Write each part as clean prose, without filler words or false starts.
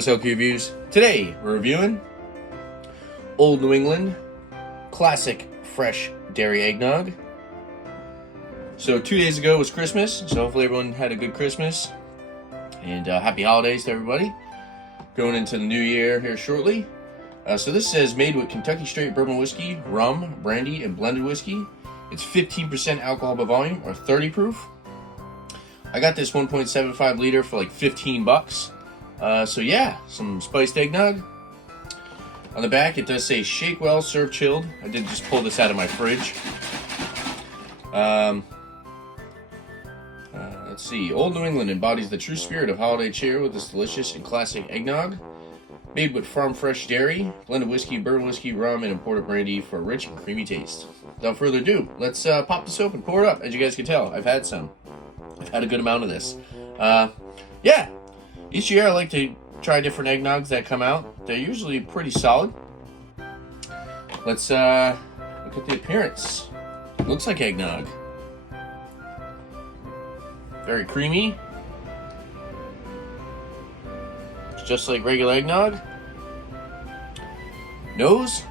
eastcoastlqreviews. Today we're reviewing Old New England Classic Fresh Dairy Eggnog. So 2 days ago was Christmas, so hopefully everyone had a good Christmas. And happy holidays to everybody. Going into the new year here shortly. So this says made with Kentucky straight bourbon whiskey, rum, brandy, and blended whiskey. It's 15% alcohol by volume, or 30 proof. I got this 1.75 liter for like 15 bucks. So yeah, some spiced eggnog. On the back it does say shake well, serve chilled. I did just pull this out of my fridge. Let's see. Old New England embodies the true spirit of holiday cheer with this delicious and classic eggnog. Made with farm fresh dairy, blended whiskey, bourbon whiskey, rum, and imported brandy for a rich and creamy taste. Without further ado, let's pop this open, pour it up. As you guys can tell, I've had some. I've had a good amount of this. Yeah, each year I like to try different eggnogs that come out. They're usually pretty solid. Let's look at the appearance. Looks like eggnog. Very creamy. It's just like regular eggnog. Nose.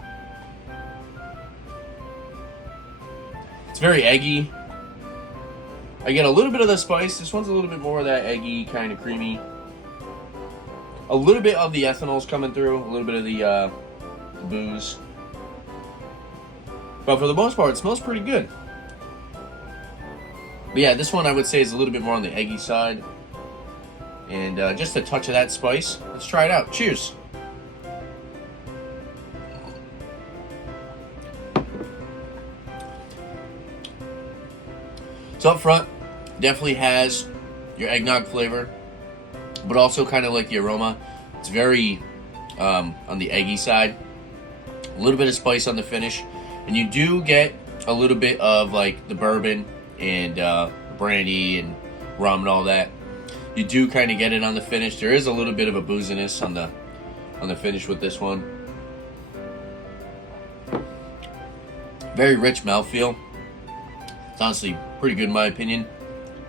It's very eggy. I get a little bit of the spice. This one's a little bit more of that eggy, kind of creamy. A little bit of the ethanol's coming through. A little bit of the booze. But for the most part, it smells pretty good. But yeah, this one I would say is a little bit more on the eggy side. And just a touch of that spice. Let's try it out. Cheers. So up front, definitely has your eggnog flavor, but also kind of like the aroma. It's very on the eggy side. A little bit of spice on the finish. And you do get a little bit of like the bourbon and brandy and rum and all that. You do kind of get it on the finish. There is a little bit of a booziness on the finish with this one. Very rich mouthfeel. It's honestly pretty good in my opinion.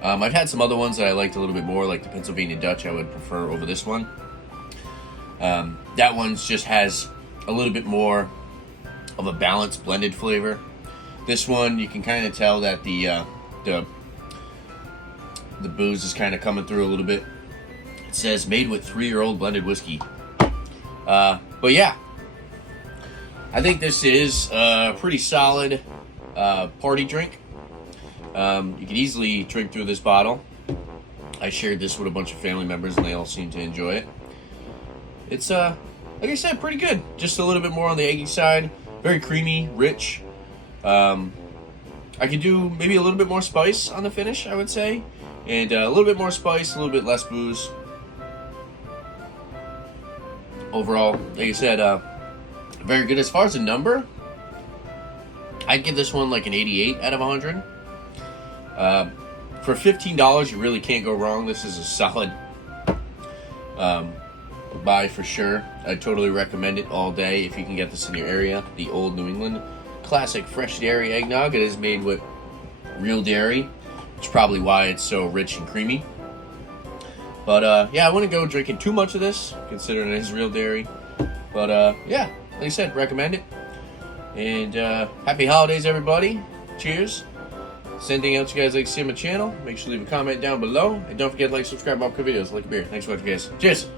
I've had some other ones that I liked a little bit more, like the Pennsylvania Dutch I would prefer over this one. That one just has a little bit more of a balanced blended flavor. This one, you can kind of tell that the booze is kind of coming through a little bit. It says made with 3-year-old blended whiskey. But yeah, I think this is a pretty solid party drink. You could easily drink through this bottle. I shared this with a bunch of family members and they all seem to enjoy it. It's like I said, pretty good. Just a little bit more on the eggy side. Very creamy, rich. I could do maybe a little bit more spice on the finish, I would say. And a little bit more spice, a little bit less booze. Overall, like I said, very good. As far as the number, I'd give this one like an 88 out of 100. For $15, you really can't go wrong. This is a solid buy for sure. I totally recommend it all day if you can get this in your area. The Old New England Classic Fresh Dairy Eggnog. It is made with real dairy, which is probably why it's so rich and creamy. But yeah, I wouldn't go drinking too much of this, considering it is real dairy. But yeah, like I said, recommend it. And happy holidays, everybody. Cheers. Anything else you guys like to see on my channel, make sure to leave a comment down below. And don't forget to like, subscribe, all videos, like a beer. Thanks for watching, guys. Cheers.